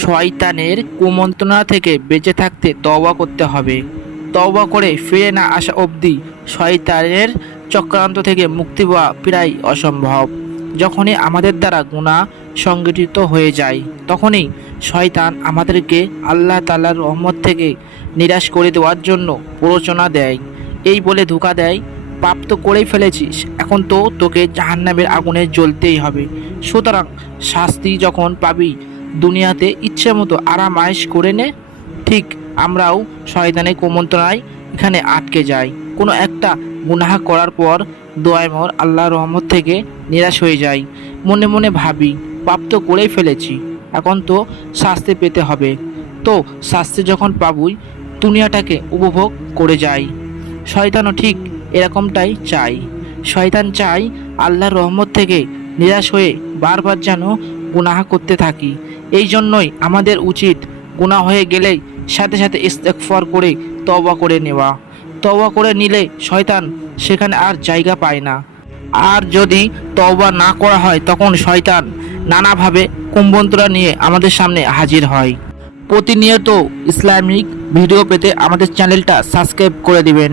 শয়তানের কুমন্ত্রণা থেকে বেঁচে থাকতে তওবা করতে হবে। তওবা করে ফিরে না আসা অবধি শয়তানের চক্রান্ত থেকে মুক্তি পাওয়া প্রায় অসম্ভব। যখনই আমাদের দ্বারা গুনাহ সংগঠিত হয়ে যায়, তখনই শয়তান আমাদেরকে আল্লাহ তাআলার রহমত থেকে নিরাশ করে দেওয়ার জন্য প্ররোচনা দেয়। এই বলে ধোঁকা দেয়, পাপ তো করেই ফেলেছিস, এখন তো তোকে জাহান্নামের আগুনে জ্বলতেই হবে। সুতরাং শাস্তি যখন পাবি দুনিয়াতে ইচ্ছে মতো আরাম আয়েশ করে নে। ঠিক আমরাও শয়তানের কুমন্ত্রণায় এখানে আটকে যাই। কোনো একটা গুনাহ করার পর দয়াময় আল্লাহর রহমত থেকে নিরাশ হয়ে যাই। মনে মনে ভাবি, পাপ তো করেই ফেলেছি, এখন তো শাস্তি পেতে হবে। তো শাস্তি যখন পাবই, দুনিয়াটাকে উপভোগ করে যাই। শয়তানও ঠিক এরকমটাই চাই। শয়তান চাই আল্লাহর রহমত থেকে নিরাশ হয়ে বারবার যেন গুনাহ করতে থাকি। এই জন্যই আমাদের উচিত গুনাহ হয়ে গেলেই সাথে সাথে ইস্তেগফার করে তওবা করে নেওয়া। তওবা করে নিলে শয়তান সেখানে আর জায়গা পায় না। আর যদি তওবা না করা হয়, তখন শয়তান নানাভাবে কুমন্ত্রণা নিয়ে আমাদের সামনে হাজির হয়। প্রতিনিয়ত ইসলামিক ভিডিও পেতে আমাদের চ্যানেলটা সাবস্ক্রাইব করে দিবেন।